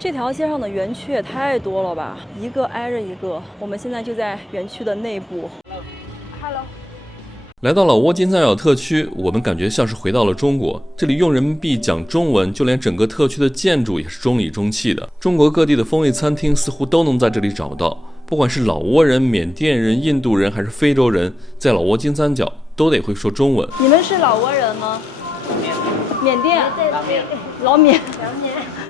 这条街上的园区也太多了吧，一个挨着一个。我们现在就在园区的内部。Hello。来到老挝金三角特区，我们感觉像是回到了中国。这里用人民币讲中文，就连整个特区的建筑也是中里中气的。中国各地的风味餐厅似乎都能在这里找到，不管是老挝人、缅甸人、印度人还是非洲人，在老挝金三角都得会说中文。你们是老挝人吗？缅甸，老缅。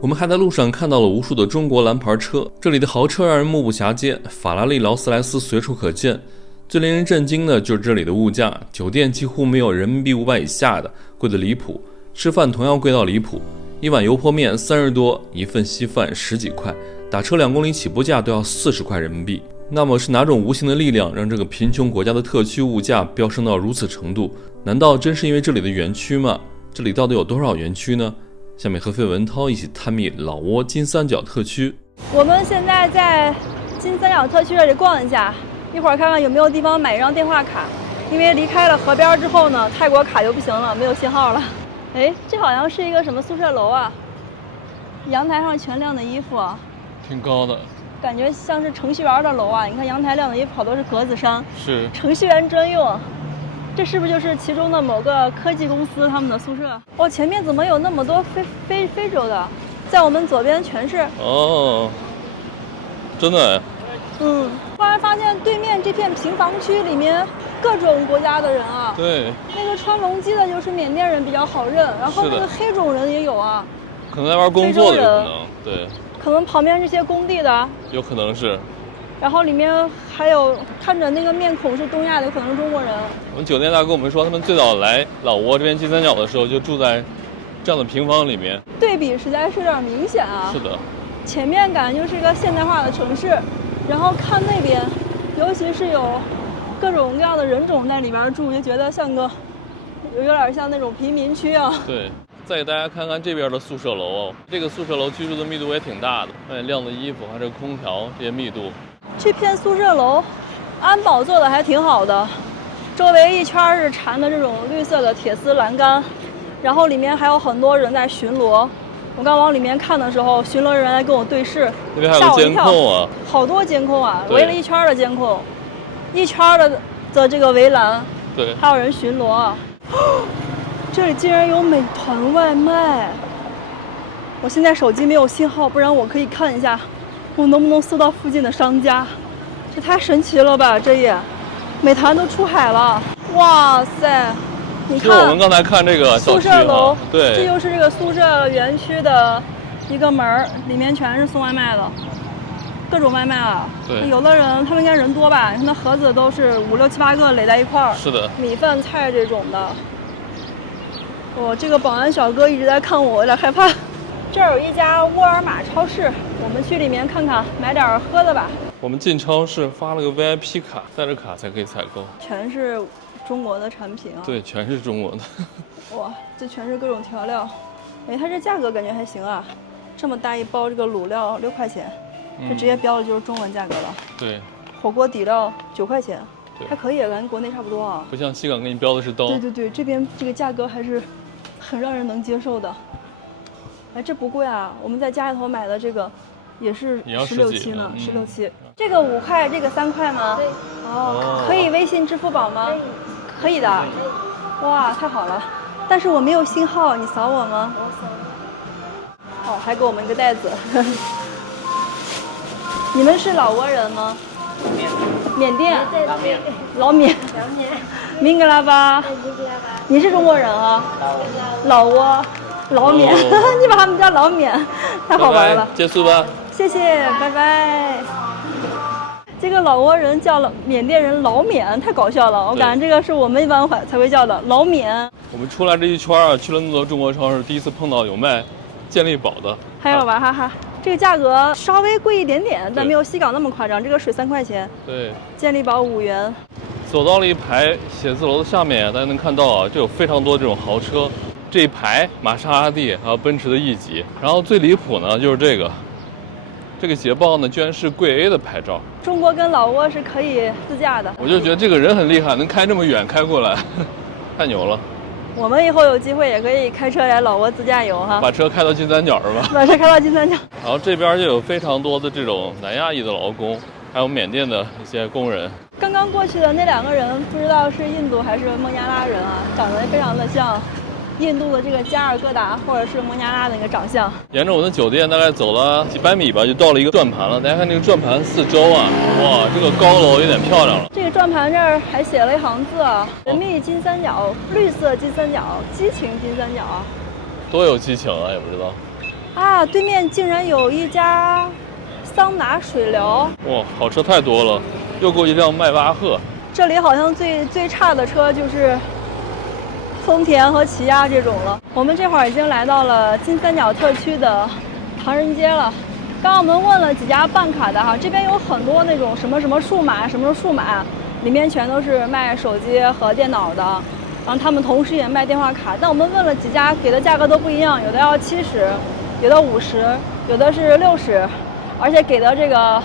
我们还在路上看到了无数的中国蓝牌车，这里的豪车让人目不暇接，法拉利、劳斯莱斯随处可见。最令人震惊的就是这里的物价，酒店几乎没有人民币500以下的，贵得离谱。吃饭同样贵到离谱，一碗油泼面30多，一份稀饭10几块，打车2公里起步价都要40块人民币。那么是哪种无形的力量让这个贫穷国家的特区物价飙升到如此程度？难道真是因为这里的园区吗？这里到底有多少园区呢？下面和费文涛一起探秘老挝金三角特区。我们现在在金三角特区这里逛一下，一会儿看看有没有地方买一张电话卡，因为离开了河边之后呢，泰国卡就不行了，没有信号了。哎，这好像是一个什么宿舍楼啊？阳台上全晾的衣服啊，挺高的，感觉像是程序员的楼啊。你看阳台晾的衣服好多是格子衫，是程序员专用。这是不是就是其中的某个科技公司他们的宿舍？哦，前面怎么有那么多非洲的？在我们左边全是。哦，真的。突然发现对面这片平房区里面各种国家的人啊。对。那个穿龙基的就是缅甸人比较好认，然后那个黑种人也有啊。可能在外工作的有可能，对。可能旁边这些工地的。有可能是。然后里面还有看着那个面孔是东亚的，有可能是中国人。我们酒店大哥跟我们说，他们最早来老挝这边金三角的时候，就住在这样的平房里面。对比实在是有点明显啊。是的。前面感觉就是一个现代化的城市，然后看那边，尤其是有各种各样的人种在里边住，就觉得像个有点像那种贫民区啊。对。再给大家看看这边的宿舍楼哦，这个宿舍楼居住的密度也挺大的，外面晾的衣服还有空调这些密度。这片宿舍楼安保做的还挺好的，周围一圈是缠的这种绿色的铁丝栏杆，然后里面还有很多人在巡逻。我刚往里面看的时候，巡逻人来跟我对视，那边还有监控啊，好多监控啊，围了一圈的监控，一圈的这个围栏，对，还有人巡逻。这里竟然有美团外卖！我现在手机没有信号，不然我可以看一下，我能不能搜到附近的商家。这太神奇了吧！这也，美团都出海了！哇塞，你看，就我们刚才看这个宿舍楼，对，这就是这个宿舍园区的一个门，里面全是送外卖的，各种外卖啊。对，有的人他们应该人多吧？你看那盒子都是5、6、7、8个垒在一块儿。是的，米饭菜这种的。这个保安小哥一直在看我，有点害怕。这儿有一家沃尔玛超市，我们去里面看看，买点喝的吧。我们进超市发了个 VIP 卡，带着卡才可以采购。全是中国的产品啊。对，全是中国的。哇，这全是各种调料。哎，它这价格感觉还行啊，这么大一包这个卤料6块钱，这直接标的就是中文价格了。对，火锅底料9块钱，还可以，跟国内差不多啊。不像西港给你标的是刀。对对对，这边这个价格还是很让人能接受的。哎，这不贵啊！我们在家里头买的这个，也是16、7呢，16、7。这个5块，这个3块吗？对。哦，可以微信、支付宝吗？可以的。哇，太好了！但是我没有信号，你扫我吗？我扫。哦，还给我们一个袋子。你们是老挝人吗？缅甸。老缅。明格拉巴。你是中国人啊？老挝。老缅，你把他们叫老缅，太好玩了。结束吧。谢谢，拜拜。这个老挝人叫了缅甸人老缅，太搞笑了。我感觉这个是我们一般才会叫的老缅。我们出来这一圈啊，去了那么多中国超市，第一次碰到有卖健力宝的。还有娃哈哈，这个价格稍微贵一点点，但没有西港那么夸张。这个水3块钱。对。健力宝5元。走到了一排写字楼的下面，大家能看到啊，就有非常多这种豪车。这一排玛莎拉蒂还有奔驰的 E 级，然后最离谱呢就是这个捷豹呢居然是贵 A 的牌照。中国跟老挝是可以自驾的。我就觉得这个人很厉害，能开这么远开过来，太牛了。我们以后有机会也可以开车来老挝自驾游哈，把车开到金三角是吧？把车开到金三角。然后这边就有非常多的这种南亚裔的劳工，还有缅甸的一些工人。刚刚过去的那2个人，不知道是印度还是孟加拉人啊，长得非常的像印度的这个加尔各答或者是孟加拉的那个长相。沿着我们的酒店大概走了几百米吧，就到了一个转盘了。大家看这个转盘四周啊，哇，这个高楼有点漂亮了。这个转盘这儿还写了一行字啊，神秘金三角、绿色金三角、激情金三角。多有激情啊，也不知道。啊，对面竟然有一家桑拿水疗。哇，好车太多了，又过一辆迈巴赫。这里好像最差的车就是丰田和起亚这种了。我们这会儿已经来到了金三角特区的唐人街了。刚刚我们问了几家办卡的哈，这边有很多那种什么什么数码，什么数码，里面全都是卖手机和电脑的。然后他们同时也卖电话卡，但我们问了几家，给的价格都不一样，有的要70，有的50，有的是60，而且给的这个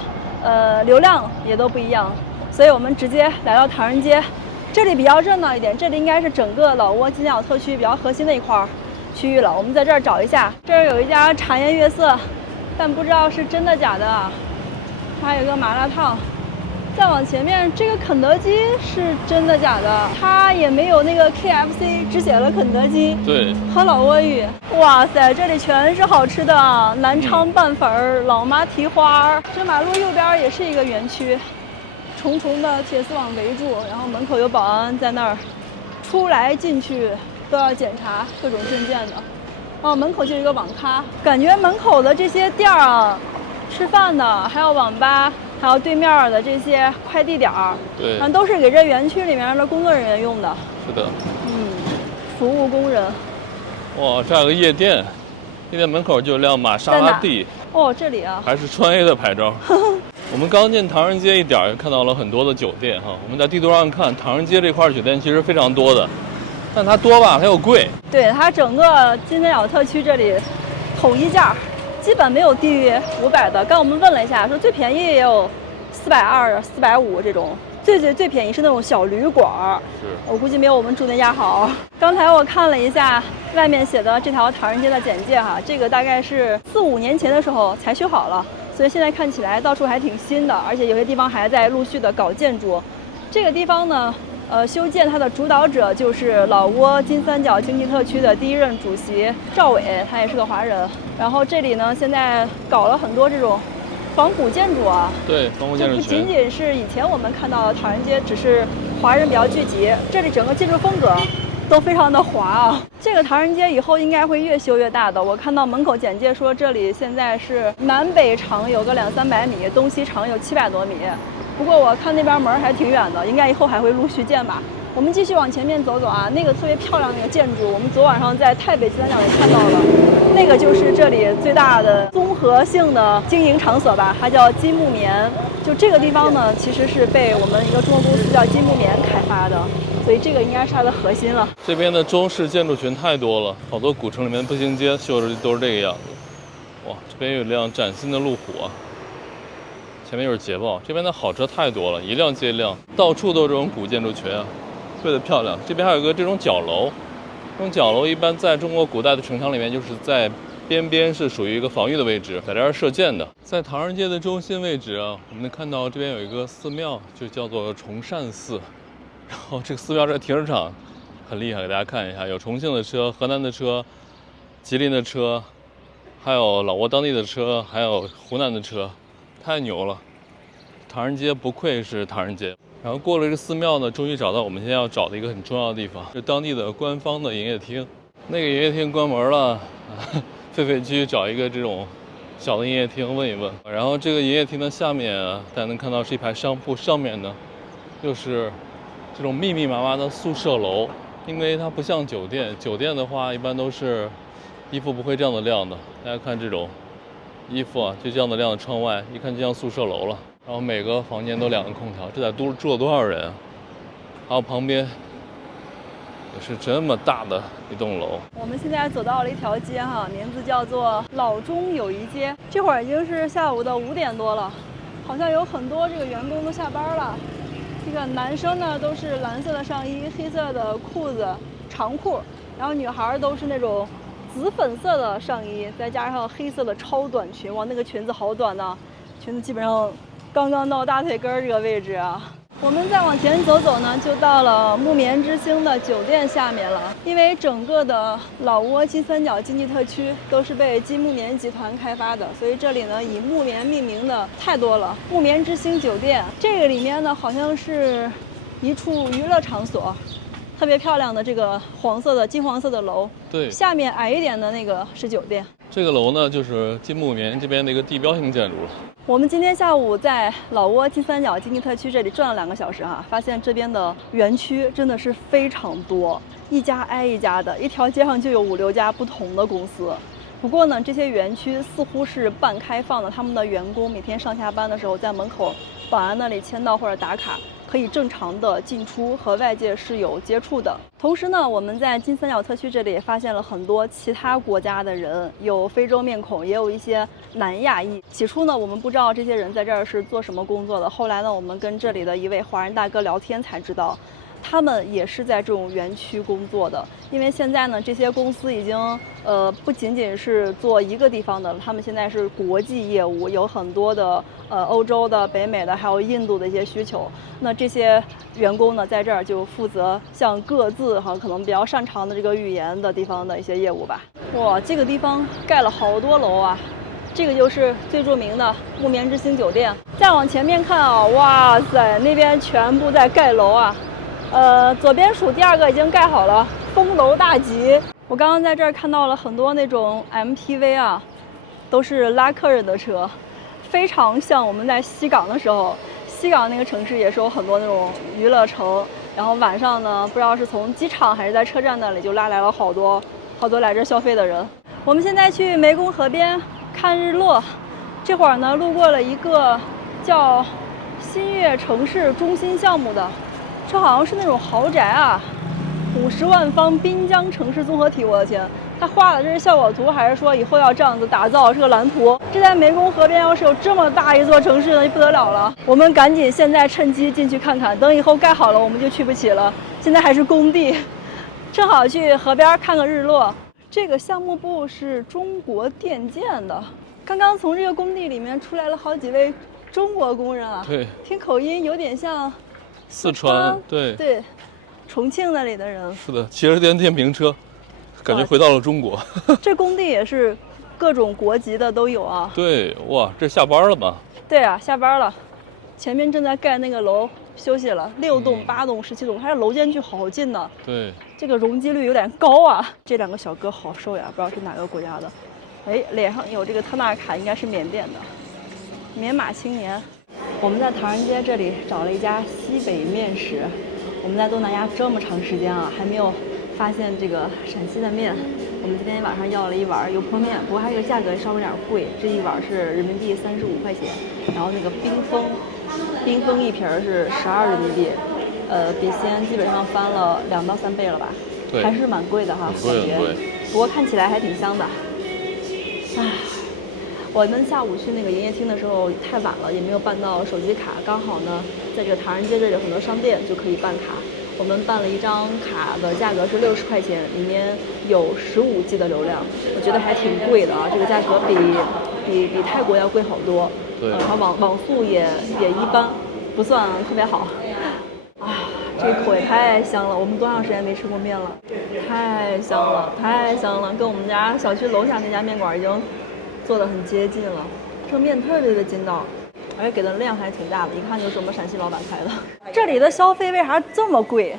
流量也都不一样。所以我们直接来到唐人街，这里比较热闹一点，这里应该是整个老挝金三角特区比较核心的一块区域了。我们在这儿找一下，这儿有一家茶颜悦色，但不知道是真的假的啊。还有一个麻辣烫，再往前面这个肯德基是真的假的，它也没有那个 KFC， 只写了肯德基。对，和老挝语。哇塞，这里全是好吃的，南昌拌粉、老妈蹄花。这马路右边也是一个园区。重重的铁丝网围住，然后门口有保安在那儿，出来进去都要检查各种证件的。哦，门口就有一个网咖，感觉门口的这些店啊，吃饭的，还有网吧，还有对面的这些快递点儿，对，都是给这园区里面的工作人员用的。是的，服务工人。哇，这有个夜店，夜店门口就有辆玛莎拉蒂。哦，这里啊，还是川 A 的牌照。我们刚进唐人街一点，看到了很多的酒店哈。我们在地图上看，唐人街这块酒店其实非常多的，但它多吧，它又贵。对，它整个金三角特区这里统一价，基本没有低于500的。刚我们问了一下，说最便宜也有420、450这种，最便宜是那种小旅馆，我估计没有我们住那家好。刚才我看了一下外面写的这条唐人街的简介哈，这个大概是4、5年前的时候才修好了。所以现在看起来到处还挺新的，而且有些地方还在陆续的搞建筑。这个地方呢，修建它的主导者就是老挝金三角经济特区的第1任主席赵伟，他也是个华人。然后这里呢，现在搞了很多这种仿古建筑啊。对，仿古建筑群。不仅仅是以前我们看到的唐人街，只是华人比较聚集，这里整个建筑风格都非常的华啊！这个唐人街以后应该会越修越大的。我看到门口简介说，这里现在是南北长有个200-300米，东西长有700多米。不过我看那边门还挺远的，应该以后还会陆续建吧。我们继续往前面走走啊，那个特别漂亮那个建筑，我们昨晚上在太北金三角也看到了，那个就是这里最大的综合性的经营场所吧，它叫金木棉。就这个地方呢，其实是被我们一个中国公司叫金木棉开发的。所以这个应该是它的核心了。这边的中式建筑群太多了，好多古城里面的步行街修的都是这个样子。哇，这边有一辆崭新的路虎啊，前面又是捷豹。这边的好车太多了，一辆接一辆，到处都是这种古建筑群啊，特别的漂亮。这边还有个这种角楼，这种角楼一般在中国古代的城墙里面就是在边边是属于一个防御的位置，在这儿射箭的。在唐人街的中心位置啊，我们能看到这边有一个寺庙，就叫做崇善寺。然后这个寺庙这个停车场很厉害，给大家看一下，有重庆的车、河南的车、吉林的车，还有老挝当地的车，还有湖南的车，太牛了！唐人街不愧是唐人街。然后过了这个寺庙呢，终于找到我们现在要找的一个很重要的地方，是当地的官方的营业厅。那个营业厅关门了，废废墟找一个这种小的营业厅问一问。然后这个营业厅的下面啊，大家能看到是一排商铺，上面呢又是这种密密麻麻的宿舍楼。因为它不像酒店，酒店的话一般都是衣服不会这样的晾的。大家看这种衣服啊，就这样的晾在窗外，一看就像宿舍楼了。然后每个房间都2个空调，这得住了多少人啊？还有旁边也是这么大的一栋楼。我们现在走到了一条街哈，名字叫做老中友谊街。这会儿已经是下午的5点多了，好像有很多这个员工都下班了。这个男生呢都是蓝色的上衣、黑色的裤子长裤，然后女孩都是那种紫粉色的上衣，再加上黑色的超短裙，哇，那个裙子好短呐，裙子基本上刚刚到大腿根这个位置啊。我们再往前走走呢，就到了木棉之星的酒店下面了。因为整个的老挝金三角经济特区都是被金木棉集团开发的，所以这里呢以木棉命名的太多了。木棉之星酒店，这个里面呢好像是一处娱乐场所，特别漂亮的这个金黄色的楼。对，下面矮一点的那个是酒店。这个楼呢就是金木棉这边的一个地标性建筑了。我们今天下午在老挝金三角经济特区这里转了2个小时哈，发现这边的园区真的是非常多，一家挨一家的，一条街上就有5、6家不同的公司。不过呢，这些园区似乎是半开放的，他们的员工每天上下班的时候在门口保安那里签到或者打卡，可以正常的进出，和外界是有接触的。同时呢，我们在金三角特区这里也发现了很多其他国家的人，有非洲面孔，也有一些南亚裔。起初呢，我们不知道这些人在这儿是做什么工作的，后来呢，我们跟这里的一位华人大哥聊天才知道，他们也是在这种园区工作的。因为现在呢，这些公司已经不仅仅是做一个地方的了，他们现在是国际业务，有很多的欧洲的、北美的，还有印度的一些需求。那这些员工呢，在这儿就负责向各自可能比较擅长的这个语言的地方的一些业务吧。哇，这个地方盖了好多楼啊！这个就是最著名的木棉之星酒店。再往前面看啊，哇塞，那边全部在盖楼啊。左边数第2个已经盖好了，风楼大吉。我刚刚在这儿看到了很多那种 MPV 啊，都是拉客人的车，非常像我们在西港的时候，西港那个城市也是有很多那种娱乐城，然后晚上呢，不知道是从机场还是在车站那里就拉来了好多来这消费的人。我们现在去湄公河边看日落，这会儿呢路过了一个叫新月城市中心项目的。这好像是那种豪宅啊，50万方滨江城市综合体，我的天，他画的这是效果图，还是说以后要这样子打造，是个蓝图？这在湄公河边要是有这么大一座城市呢，就不得了了。我们赶紧现在趁机进去看看，等以后盖好了我们就去不起了。现在还是工地，正好去河边看个日落。这个项目部是中国电建的，刚刚从这个工地里面出来了好几位中国工人啊，对，听口音有点像四川，对，重庆那里的人。是的，骑着电瓶车，感觉回到了中国。这工地也是各种国籍的都有啊。对，哇，这下班了吗？对啊，下班了。前面正在盖那个楼，休息了，6栋、8栋、17栋，它这楼间距好近呢。对，这个容积率有点高啊。这2个小哥好瘦呀，不知道是哪个国家的。哎，脸上有这个特纳卡，应该是缅甸的，缅马青年。我们在唐人街这里找了一家西北面食。我们在东南亚这么长时间啊，还没有发现这个陕西的面。我们今天晚上要了一碗油泼面，不过它这个价格稍微有点贵，这一碗是人民币35块钱。然后那个冰峰一瓶是12人民币，比西安基本上翻了2到3倍了吧？对，还是蛮贵的哈，很贵。不过看起来还挺香的。唉。我们下午去那个营业厅的时候太晚了，也没有办到手机卡。刚好呢，在这个唐人街这里有很多商店就可以办卡。我们办了一张卡的价格是60块钱，里面有15G 的流量，我觉得还挺贵的啊。这个价格比泰国要贵好多。对，然后网速也一般，不算特别好。啊，这口也太香了！我们多长时间没吃过面了？太香了，太香了，跟我们家小区楼下那家面馆已经做得很接近了。这个面特别的筋道，而且给的量还挺大的，一看就是我们陕西老板开的。这里的消费为啥这么贵？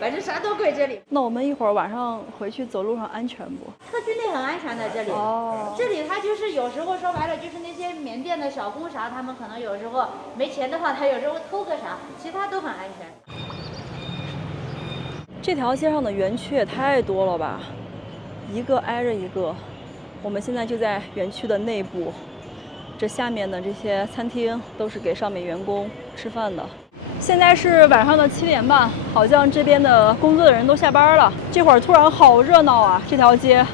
反正啥都贵这里。那我们一会儿晚上回去走路上安全不？特区内很安全的这里。哦。这里它就是有时候说白了，就是那些缅甸的小工啥，他们可能有时候没钱的话，他有时候偷个啥，其他都很安全。这条街上的园区也太多了吧，一个挨着一个。我们现在就在园区的内部，这下面的这些餐厅都是给上面员工吃饭的。现在是晚上的7点半，好像这边的工作的人都下班了。这会儿突然好热闹啊！这条街，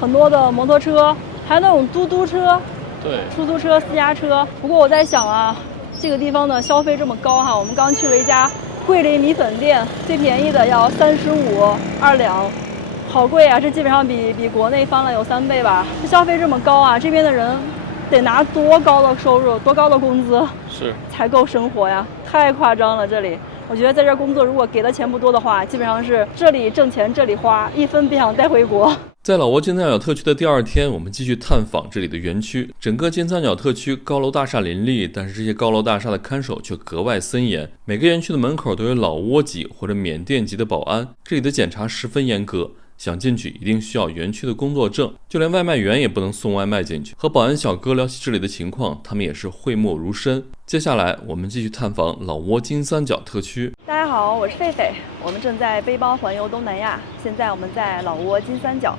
很多的摩托车，还有那种嘟嘟车，对，出租车、私家车。不过我在想啊，这个地方的消费这么高哈，我们刚去了一家桂林米粉店，最便宜的要35.2两，好贵啊！这基本上比国内翻了有3倍吧。这消费这么高啊，这边的人得拿多高的收入、多高的工资才够生活呀？太夸张了！这里，我觉得在这工作，如果给的钱不多的话，基本上是这里挣钱这里花，一分别想带回国。在老挝金三角特区的第2天，我们继续探访这里的园区。整个金三角特区高楼大厦林立，但是这些高楼大厦的看守却格外森严。每个园区的门口都有老挝籍或者缅甸籍的保安，这里的检查十分严格。想进去一定需要园区的工作证，就连外卖员也不能送外卖进去。和保安小哥聊起这里的情况，他们也是讳莫如深。接下来我们继续探访老挝金三角特区。大家好，我是狒狒，我们正在背包环游东南亚。现在我们在老挝金三角，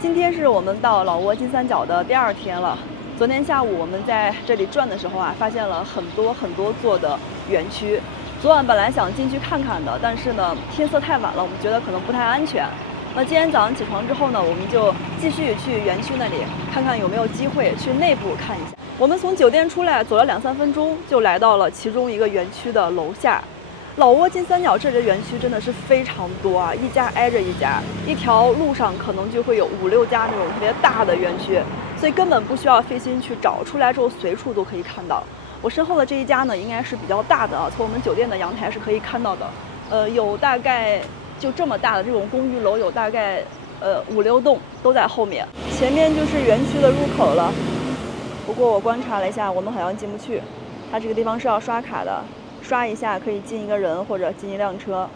今天是我们到老挝金三角的第2天了。昨天下午我们在这里转的时候啊，发现了很多座的园区。昨晚本来想进去看看的，但是呢天色太晚了，我们觉得可能不太安全。那今天早上起床之后呢，我们就继续去园区那里看看有没有机会去内部看一下。我们从酒店出来，走了2-3分钟，就来到了其中一个园区的楼下。老挝金三角这里的园区真的是非常多啊，一家挨着一家，一条路上可能就会有5-6家那种特别大的园区，所以根本不需要费心去找，出来之后随处都可以看到。我身后的这一家呢，应该是比较大的啊，从我们酒店的阳台是可以看到的。有大概就这么大的这种公寓楼，有大概5-6栋都在后面，前面就是园区的入口了。不过我观察了一下，我们好像进不去，它这个地方是要刷卡的，刷一下可以进一个人或者进一辆车。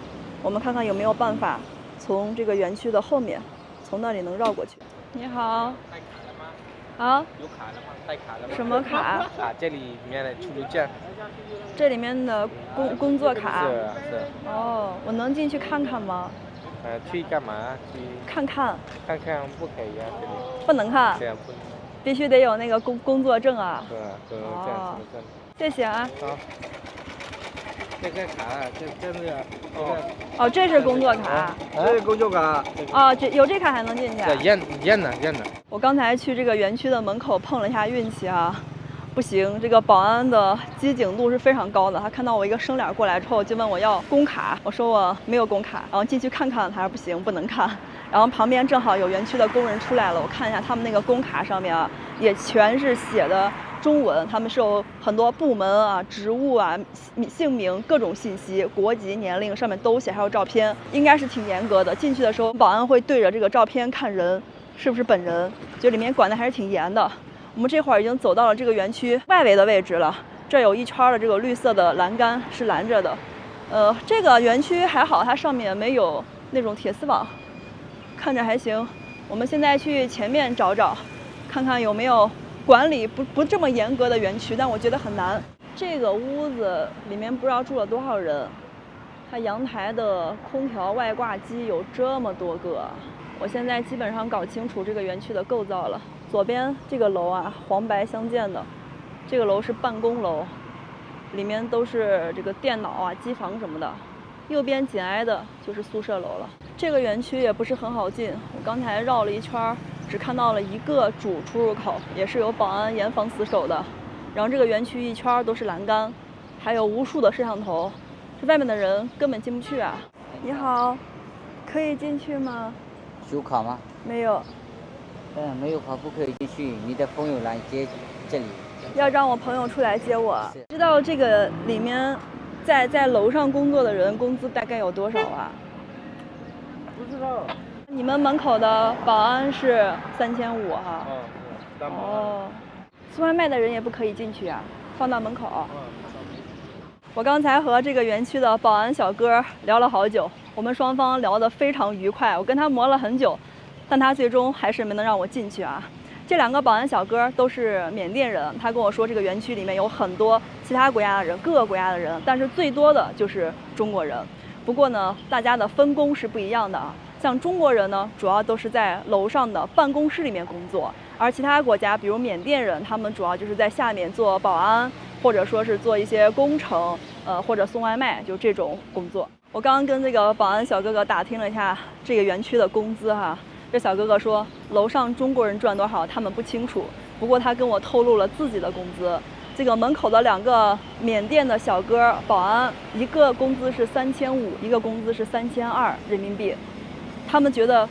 我们看看有没有办法从这个园区的后面，从那里能绕过去。你好。带卡了吗？啊？有卡了吗？带卡了吗？什么卡？啊，这里面的出入证。这里面的工作卡。是。哦，我能进去看看吗？去干嘛？去看看。看看不可以啊，这里。不能看。这样不能。必须得有那个工作证啊。对，这样子证。谢谢啊。好。这个卡，这个哦，这是工作卡。这是工作卡。哦，有这卡还能进去啊？验的。我刚才去这个园区的门口碰了一下运气啊，不行，这个保安的机警度是非常高的。他看到我一个生脸过来之后，就问我要工卡，我说我没有工卡，然后进去看看，他说不行，不能看。然后旁边正好有园区的工人出来了，我看一下他们那个工卡上面啊，也全是写的中文，他们是有很多部门啊、职务啊、姓名、各种信息、国籍、年龄上面都写，还有照片，应该是挺严格的。进去的时候，保安会对着这个照片看人是不是本人，就里面管的还是挺严的。我们这会儿已经走到了这个园区外围的位置了，这有一圈的这个绿色的栏杆是拦着的。这个园区还好，它上面没有那种铁丝网，看着还行。我们现在去前面找找，看看有没有管理不这么严格的园区，但我觉得很难。这个屋子里面不知道住了多少人，它阳台的空调外挂机有这么多个，我现在基本上搞清楚这个园区的构造了。左边这个楼啊，黄白相间的，这个楼是办公楼，里面都是这个电脑啊、机房什么的。右边紧挨的就是宿舍楼了。这个园区也不是很好进，我刚才绕了一圈，只看到了一个主出入口，也是有保安严防死守的。然后这个园区一圈都是栏杆，还有无数的摄像头，这外面的人根本进不去啊。你好，可以进去吗？有卡吗？没有。没有卡不可以进去，你的朋友来接这里。要让我朋友出来接我。知道这个里面在楼上工作的人工资大概有多少啊？不知道。你们门口的保安是3500哈？哦，送外卖的人也不可以进去啊，放到门口。我刚才和这个园区的保安小哥聊了好久，我们双方聊得非常愉快，我跟他磨了很久。但他最终还是没能让我进去啊！这2个保安小哥都是缅甸人，他跟我说这个园区里面有很多其他国家的人，各个国家的人，但是最多的就是中国人。不过呢，大家的分工是不一样的啊。像中国人呢，主要都是在楼上的办公室里面工作，而其他国家，比如缅甸人，他们主要就是在下面做保安，或者说是做一些工程，或者送外卖，就这种工作。我刚刚跟这个保安小哥哥打听了一下这个园区的工资哈。这小哥哥说，楼上中国人赚多少他们不清楚，不过他跟我透露了自己的工资，这个门口的2个缅甸的小哥保安，一个工资是3500，一个工资是3200人民币，他们觉得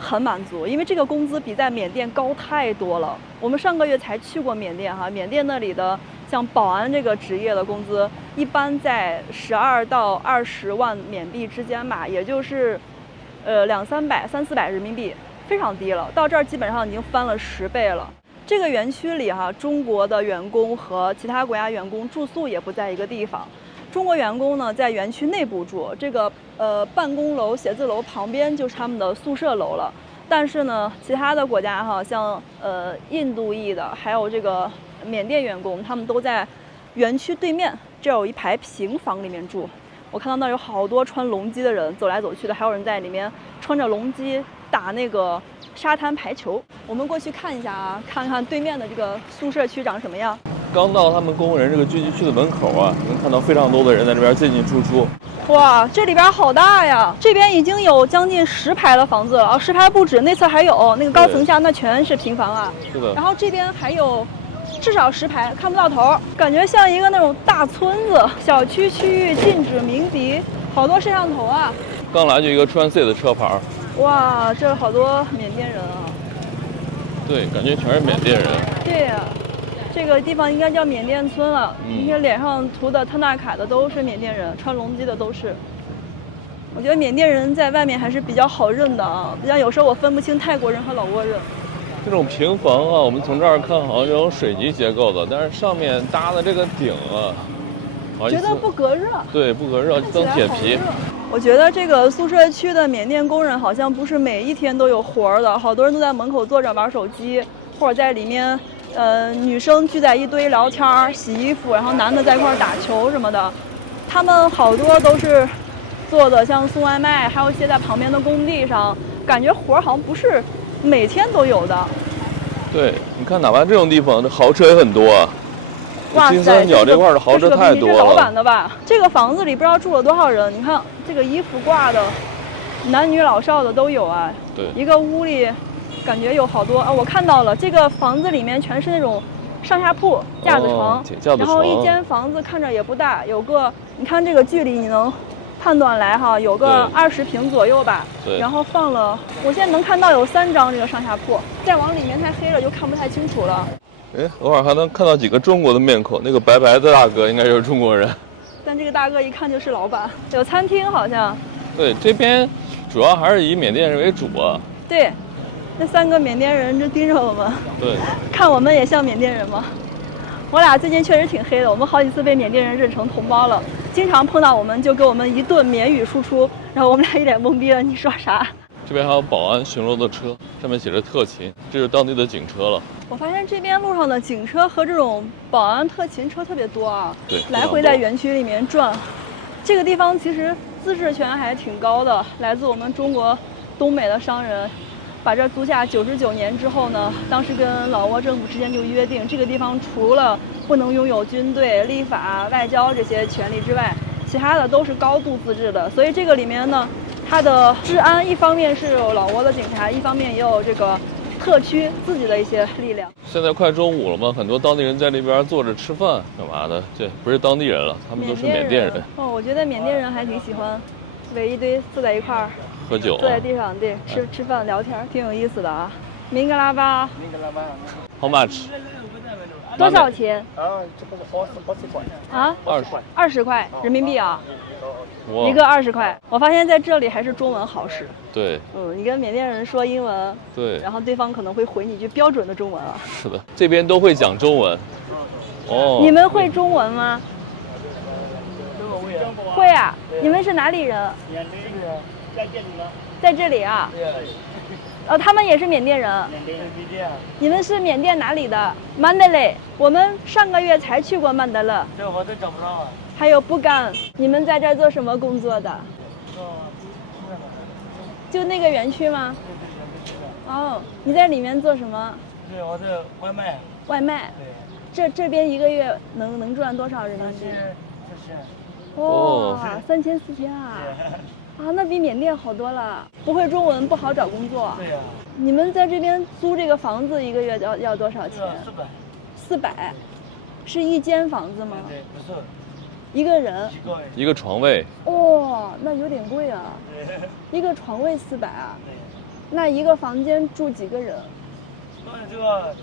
很满足，因为这个工资比在缅甸高太多了。我们上个月才去过缅甸哈，缅甸那里的像保安这个职业的工资一般在12到20万缅币之间吧，也就是200-300、300-400人民币，非常低了。到这儿基本上已经翻了10倍了。这个园区里哈，中国的员工和其他国家员工住宿也不在一个地方。中国员工呢在园区内部住，这个办公楼、写字楼旁边就是他们的宿舍楼了。但是呢，其他的国家哈，像印度裔的，还有这个缅甸员工，他们都在园区对面，这有一排平房里面住。我看到那儿有好多穿龙基的人走来走去的，还有人在里面穿着龙基打那个沙滩排球。我们过去看一下啊，看看对面的这个宿舍区长什么样。刚到他们工人这个聚集区的门口啊，能看到非常多的人在这边进进出出。哇，这里边好大呀！这边已经有将近10排的房子了，10排不止，内侧还有那个高层下那全是平房啊。是的。然后这边还有至少10排，看不到头，感觉像一个那种大村子。小区区域禁止鸣笛，好多摄像头啊。刚来就一个Transit的车牌。哇，这好多缅甸人啊。对，感觉全是缅甸人。对呀。这个地方应该叫缅甸村了，那些脸上涂的特纳卡的都是缅甸人，穿龙基的都是。我觉得缅甸人在外面还是比较好认的啊，像有时候我分不清泰国人和老挝人。这种平房啊，我们从这儿看好像这种水泥结构的，但是上面搭的这个顶啊，觉得不隔热。对，不隔热，当铁皮。我觉得这个宿舍区的缅甸工人好像不是每一天都有活的，好多人都在门口坐着玩手机，或者在里面。女生聚在一堆聊天、洗衣服，然后男的在一块打球什么的。他们好多都是做的，像送外卖，还有一些在旁边的工地上，感觉活好像不是每天都有的。对，你看，哪怕这种地方，这豪车也很多啊。哇塞，金三角这块的豪车太多了。这是老板的吧？这个房子里不知道住了多少人。你看这个衣服挂的，男女老少的都有啊。对，一个屋里。感觉有好多啊！我看到了，这个房子里面全是那种上下铺、架子床，然后一间房子看着也不大，有个你看这个距离你能判断来哈，有个20平左右吧。对。然后放了，我现在能看到有3张这个上下铺，再往里面太黑了就看不太清楚了。哎，偶尔还能看到几个中国的面孔，那个白白的大哥应该就是中国人。但这个大哥一看就是老板，有餐厅好像。对，这边主要还是以缅甸人为主啊。对。那3个缅甸人就盯着我们，对，看我们也像缅甸人吗？我俩最近确实挺黑的，我们好几次被缅甸人认成同胞了，经常碰到我们就给我们一顿缅语输出，然后我们俩一脸懵逼了，你说啥？这边还有保安巡逻的车，上面写着特勤，这是当地的警车了。我发现这边路上的警车和这种保安特勤车特别多啊，对，来回在园区里面转。这个地方其实自治权还挺高的，来自我们中国东北的商人。把这租下99年之后呢，当时跟老挝政府之间就约定，这个地方除了不能拥有军队、立法、外交这些权利之外，其他的都是高度自治的。所以这个里面呢，它的治安一方面是有老挝的警察，一方面也有这个特区自己的一些力量。现在快中午了嘛，很多当地人在那边坐着吃饭干嘛的？这不是当地人了，他们都是缅甸人。哦，我觉得缅甸人还挺喜欢围一堆坐在一块儿。喝酒、坐在地上，对，吃饭聊天，挺有意思的啊。明格拉巴 ，How much？ 多少钱？这个是20块。啊？20块人民币啊？一个20块。我发现在这里还是中文好使。对。你跟缅甸人说英文，对，然后对方可能会回你一句标准的中文啊。是的，这边都会讲中文。哦。你们会中文吗？会啊。你们是哪里人？在这里啊？他们也是缅甸人。你们是缅甸哪里的？曼德勒。我们上个月才去过曼德勒。这我都找不到啊。还有布干，你们在这儿做什么工作的？就那个园区吗？哦，你在里面做什么？对，我这外卖。外卖。对。这边一个月能赚多少人民币？4000。哇，3000、4000啊！啊，那比缅甸好多了。不会中文不好找工作。对呀。你们在这边租这个房子一个月要多少钱？400。是一间房子吗？对，不是一个人。一个床位。哇，那有点贵啊。一个床位400啊。那一个房间住几个人？这个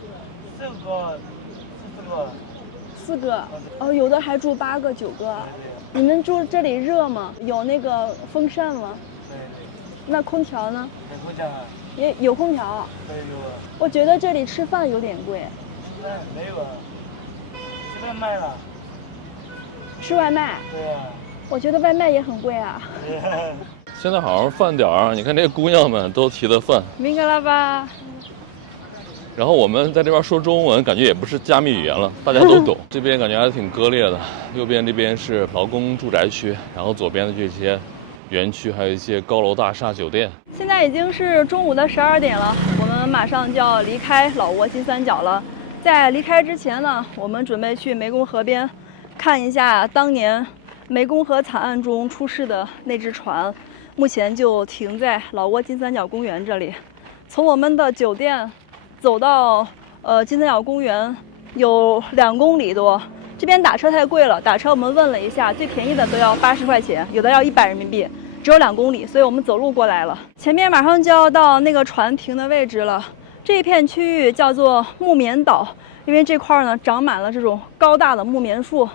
4个。哦，有的还住8个、9个。你们住这里热吗？有那个风扇吗？对。那空调呢？没空调啊。也有空调。对，有啊。我觉得这里吃饭有点贵。吃饭没有啊，吃外卖了。吃外卖？对啊。我觉得外卖也很贵啊。现在好像饭点儿，你看这些姑娘们都提的饭。明白了吧？然后我们在这边说中文，感觉也不是加密语言了，大家都懂。这边感觉还挺割裂的，右边这边是劳工住宅区，然后左边的这些园区还有一些高楼大厦、酒店。现在已经是中午的12点了，我们马上就要离开老挝金三角了。在离开之前呢，我们准备去湄公河边看一下当年湄公河惨案中出事的那只船，目前就停在老挝金三角公园这里。从我们的酒店走到金三角公园有2公里多，这边打车太贵了，打车我们问了一下，最便宜的都要80块钱，有的要100人民币，只有2公里，所以我们走路过来了。前面马上就要到那个船停的位置了，这一片区域叫做木棉岛，因为这块呢长满了这种高大的木棉树，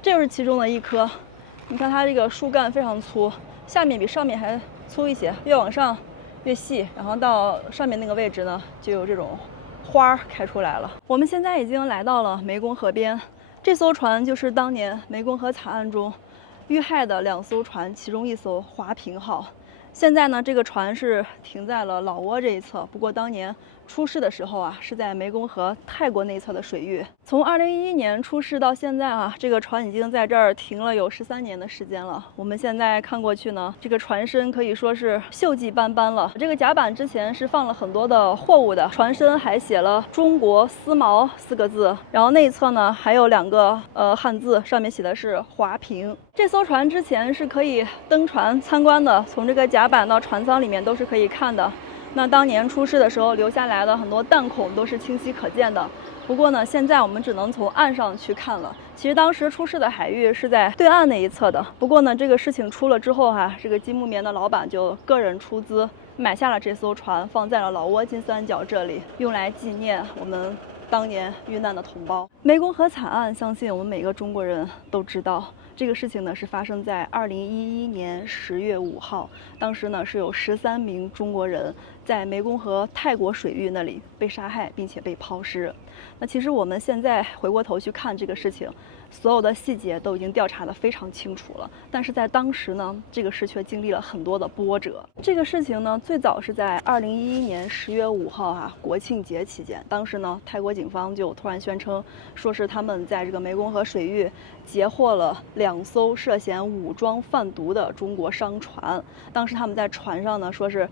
这就是其中的一棵。你看它这个树干非常粗，下面比上面还粗一些，越往上越细，然后到上面那个位置呢，就有这种花开出来了。我们现在已经来到了湄公河边，这艘船就是当年湄公河惨案中遇害的2艘船其中一艘华平号。现在呢，这个船是停在了老挝这一侧，不过当年出事的时候啊，是在湄公河泰国内侧的水域。从2011年出事到现在啊，这个船已经在这儿停了有13年的时间了。我们现在看过去呢，这个船身可以说是锈迹斑斑了。这个甲板之前是放了很多的货物的，船身还写了“中国丝毛”4个字，然后内侧呢还有2个汉字，上面写的是华平。这艘船之前是可以登船参观的，从这个甲板到船舱里面都是可以看的。那当年出事的时候留下来的很多弹孔都是清晰可见的。不过呢，现在我们只能从岸上去看了。其实当时出事的海域是在对岸那一侧的。不过呢，这个事情出了之后这个金木棉的老板就个人出资买下了这艘船，放在了老挝金三角这里，用来纪念我们当年遇难的同胞。湄公河惨案，相信我们每个中国人都知道。这个事情呢是发生在2011年10月5号，当时呢是有13名中国人在湄公河泰国水域那里被杀害，并且被抛尸。那其实我们现在回过头去看这个事情，所有的细节都已经调查得非常清楚了，但是在当时呢，这个事却经历了很多的波折。这个事情呢，最早是在2011年10月5号国庆节期间，当时呢，泰国警方就突然宣称，说是他们在这个湄公河水域截获了2艘涉嫌武装贩毒的中国商船。当时他们在船上呢，说是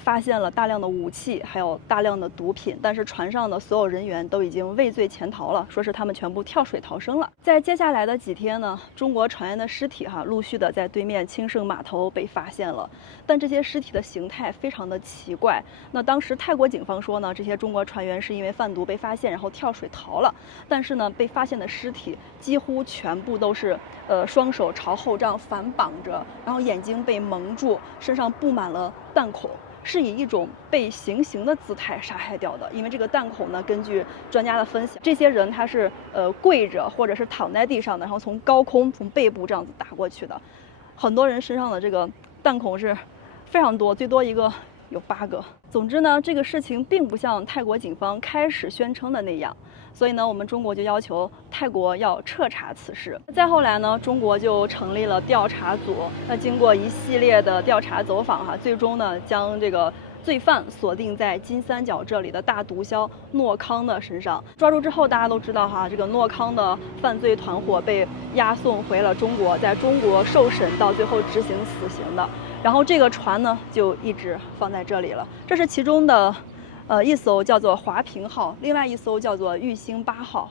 发现了大量的武器，还有大量的毒品，但是船上的所有人员都已经畏罪潜逃了，说是他们全部跳水逃生了。在接下来的几天呢，中国船员的尸体陆续的在对面清盛码头被发现了，但这些尸体的形态非常的奇怪。那当时泰国警方说呢，这些中国船员是因为贩毒被发现，然后跳水逃了，但是呢，被发现的尸体几乎全部都是双手朝后这样反绑着，然后眼睛被蒙住，身上布满了弹孔，是以一种被行刑的姿态杀害掉的。因为这个弹孔呢，根据专家的分析，这些人他是跪着或者是躺在地上的，然后从高空从背部这样子打过去的。很多人身上的这个弹孔是非常多，最多一个有8个。总之呢，这个事情并不像泰国警方开始宣称的那样，所以呢，我们中国就要求泰国要彻查此事。再后来呢，中国就成立了调查组。那经过一系列的调查走访最终呢，将这个罪犯锁定在金三角这里的大毒枭诺康的身上。抓住之后，大家都知道这个诺康的犯罪团伙被押送回了中国，在中国受审，到最后执行死刑的。然后这个船呢，就一直放在这里了。这是其中的一艘叫做华平号，另外一艘叫做玉星8号。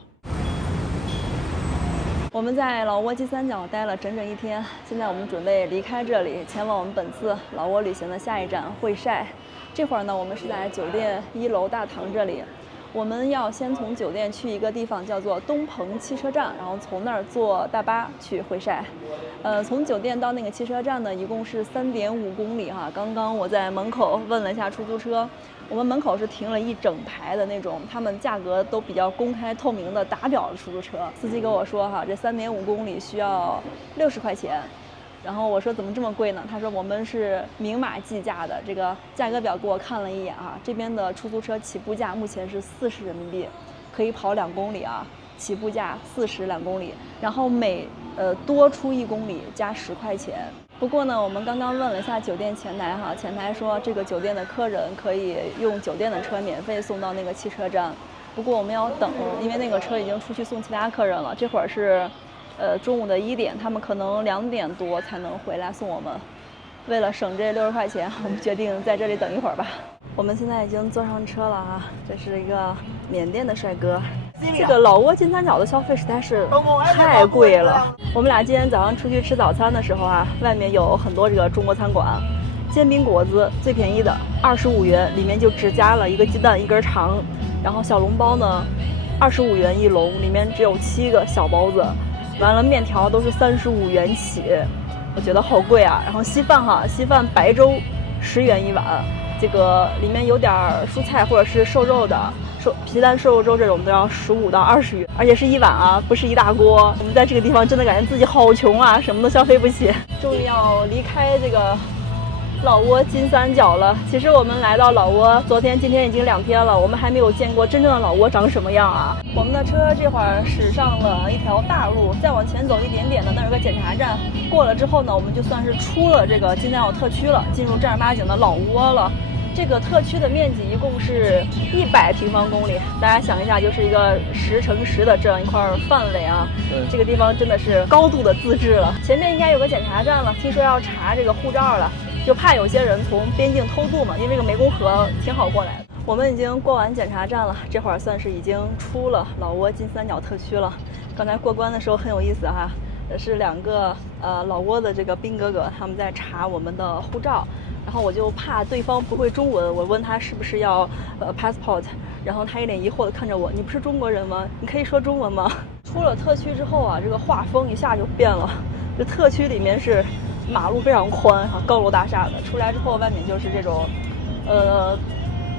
我们在老挝金三角待了整整1天，现在我们准备离开这里，前往我们本次老挝旅行的下一站会晒。这会儿呢，我们是在酒店1楼大堂这里。我们要先从酒店去一个地方叫做东鹏汽车站，然后从那儿坐大巴去会晒。从酒店到那个汽车站呢，一共是3.5公里哈。刚刚我在门口问了一下出租车，我们门口是停了一整排的那种，他们价格都比较公开透明的打表的出租车。司机跟我说哈，这3.5公里需要60块钱。然后我说怎么这么贵呢？他说我们是明码计价的，这个价格表给我看了一眼啊，这边的出租车起步价目前是40人民币，可以跑2公里啊，起步价40 2公里，然后每多出1公里加10块钱。不过呢，我们刚刚问了一下酒店前台哈，前台说这个酒店的客人可以用酒店的车免费送到那个汽车站，不过我们要等，因为那个车已经出去送其他客人了，这会儿是中午的1点，他们可能2点多才能回来送我们。为了省这60块钱，我们决定在这里等一会儿吧。我们现在已经坐上车了啊，这是一个缅甸的帅哥。这个老挝金三角的消费实在是太贵了。我们俩今天早上出去吃早餐的时候啊，外面有很多这个中国餐馆，煎饼果子最便宜的25元，里面就只加了1个鸡蛋1根肠，然后小笼包呢25元1笼，里面只有7个小包子，完了面条都是35元起，我觉得好贵啊。然后稀饭哈，稀饭白粥10元1碗，这个里面有点蔬菜或者是瘦肉的，皮蛋瘦肉粥这种都要15到20元，而且是1碗啊，不是一大锅。我们在这个地方真的感觉自己好穷啊，什么都消费不起。终于要离开这个老挝金三角了。其实我们来到老挝，昨天今天已经2天了，我们还没有见过真正的老挝长什么样啊。我们的车这会儿驶上了一条大路，再往前走一点点的那有个检查站，过了之后呢，我们就算是出了这个金三角特区了，进入正儿八经的老挝了。这个特区的面积一共是100平方公里，大家想一下，就是一个10乘10的这样一块范围啊。这个地方真的是高度的自治了。前面应该有个检查站了，听说要查这个护照了，就怕有些人从边境偷渡嘛，因为这个湄公河挺好过来的。我们已经过完检查站了，这会儿算是已经出了老挝金三角特区了。刚才过关的时候很有意思哈，是2个老挝的这个兵哥哥，他们在查我们的护照。然后我就怕对方不会中文，我问他是不是要passport， 然后他一脸疑惑的看着我，你不是中国人吗？你可以说中文吗？出了特区之后啊，这个画风一下就变了。这特区里面是马路非常宽，高楼大厦的，出来之后外面就是这种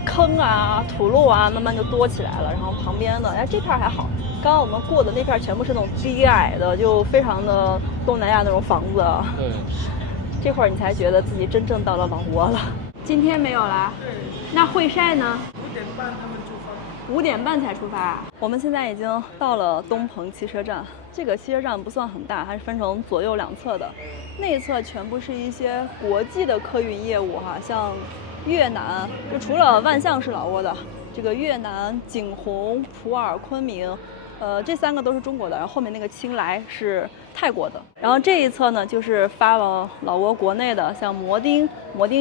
坑啊、土路啊，慢慢就多起来了。然后旁边的这片还好，刚刚我们过的那片全部是那种低矮的，就非常的东南亚那种房子。对。这会儿你才觉得自己真正到了老挝了。今天没有啦？那会晒呢？5点半他们出发。5点半才出发。我们现在已经到了东鹏汽车站，这个汽车站不算很大，它是分成左右2侧的，内侧全部是一些国际的客运业务哈，像越南，就除了万象是老挝的，这个越南、景洪、普洱、昆明。这3个都是中国的，然后后面那个清莱是泰国的，然后这一侧呢就是发往老挝国内的，像摩丁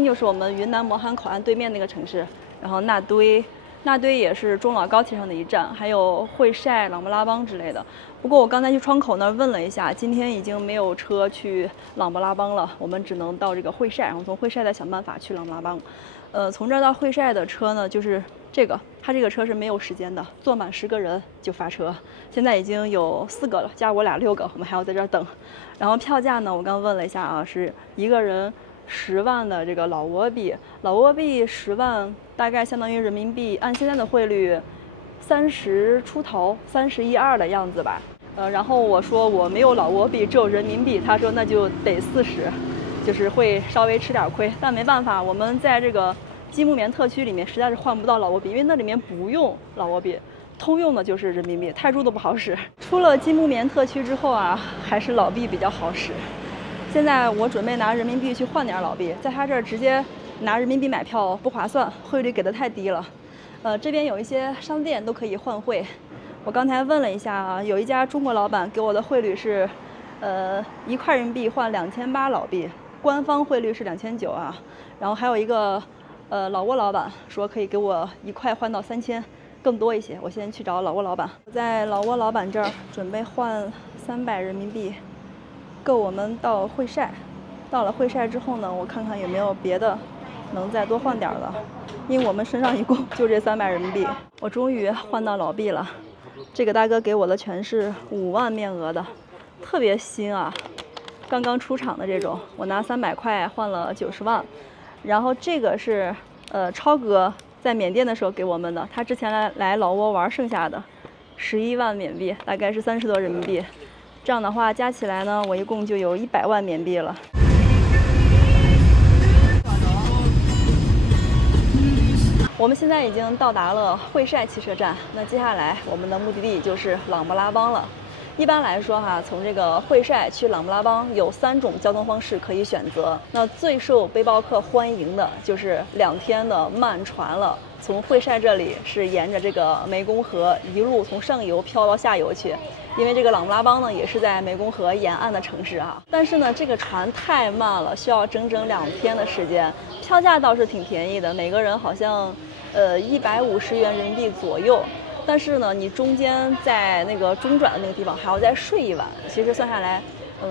就是我们云南磨憨口岸对面那个城市，然后那堆也是中老高铁上的一站，还有会晒、琅勃拉邦之类的。不过我刚才去窗口那儿问了一下，今天已经没有车去琅勃拉邦了，我们只能到这个会晒，然后从会晒再想办法去琅勃拉邦。从这儿到会晒的车呢，就是它这个车是没有时间的，坐满10个人就发车。现在已经有4个了，加我俩6个，我们还要在这儿等。然后票价呢，我刚问了一下啊，是1个人10万的这个老挝币，10万大概相当于人民币按现在的汇率30出头，31、2的样子吧。然后我说我没有老挝币，只有人民币，他说那就得40，就是会稍微吃点亏，但没办法，我们在这个金木棉特区里面实在是换不到老挝币，因为那里面不用老挝币，通用的就是人民币，泰铢都不好使。出了金木棉特区之后啊，还是老币比较好使。现在我准备拿人民币去换点老币，在他这儿直接拿人民币买票不划算，汇率给的太低了。这边有一些商店都可以换汇，我刚才问了一下啊，有一家中国老板给我的汇率是1块人民币换2800老币，官方汇率是2900啊。然后还有一个老挝老板说可以给我1块换到3000，更多一些。我先去找老挝老板，我在老挝老板这儿准备换300人民币，够我们到会晒。到了会晒之后呢，我看看有没有别的能再多换点的，因为我们身上一共就这300人民币。我终于换到老币了，这个大哥给我的全是5万面额的，特别新啊，刚刚出厂的这种，我拿300块换了90万。然后这个是超哥在缅甸的时候给我们的，他之前来老挝玩剩下的11万缅币，大概是30多人民币。这样的话加起来呢，我一共就有100万缅币了。我们现在已经到达了会晒汽车站，那接下来我们的目的地就是琅勃拉邦了。一般来说哈，从这个会晒去琅勃拉邦有3种交通方式可以选择。那最受背包客欢迎的就是2天的慢船了。从会晒这里是沿着这个湄公河一路从上游漂到下游去，因为这个琅勃拉邦呢也是在湄公河沿岸的城市啊。但是呢，这个船太慢了，需要整整2天的时间。票价倒是挺便宜的，每个人好像150元人民币左右。但是呢，你中间在那个中转的那个地方还要再睡一晚，其实算下来，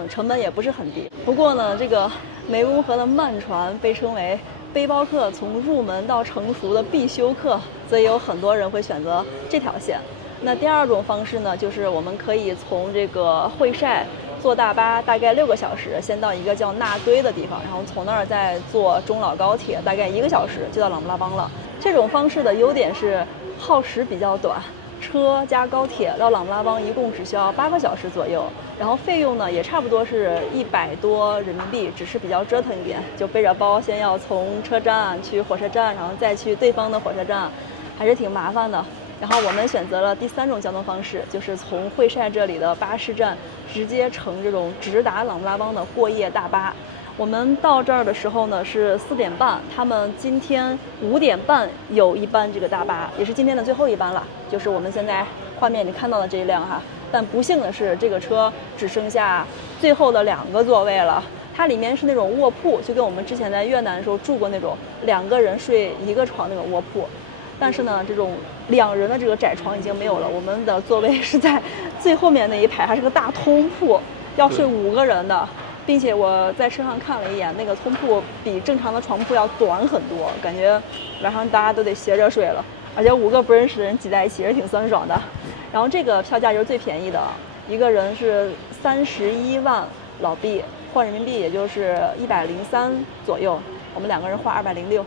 成本也不是很低。不过呢，这个湄公河的慢船被称为背包客从入门到成熟的必修课，所以有很多人会选择这条线。那第2种方式呢，就是我们可以从这个会晒坐大巴，大概6个小时，先到一个叫纳堆的地方，然后从那儿再坐中老高铁，大概1个小时就到琅勃拉邦了。这种方式的优点是耗时比较短，车加高铁到琅勃拉邦一共只需要8个小时左右，然后费用呢也差不多是100多人民币，只是比较折腾一点，就背着包先要从车站去火车站，然后再去对方的火车站，还是挺麻烦的。然后我们选择了第3种交通方式，就是从会晒这里的巴士站直接乘这种直达琅勃拉邦的过夜大巴。我们到这儿的时候呢是4点半，他们今天5点半有一班这个大巴，也是今天的最后一班了，就是我们现在画面里看到的这一辆哈。但不幸的是，这个车只剩下最后的2个座位了。它里面是那种卧铺，就跟我们之前在越南的时候住过那种2个人睡1个床那种卧铺。但是呢，这种2人的这个窄床已经没有了，我们的座位是在最后面那一排，还是个大通铺，要睡5个人的。并且我在车上看了一眼，那个通铺比正常的床铺要短很多，感觉晚上大家都得斜着睡了，而且5个不认识的人挤在一起也挺酸爽的。然后这个票价就是最便宜的，一个人是31万老币，换人民币也就是103左右，我们2个人花206。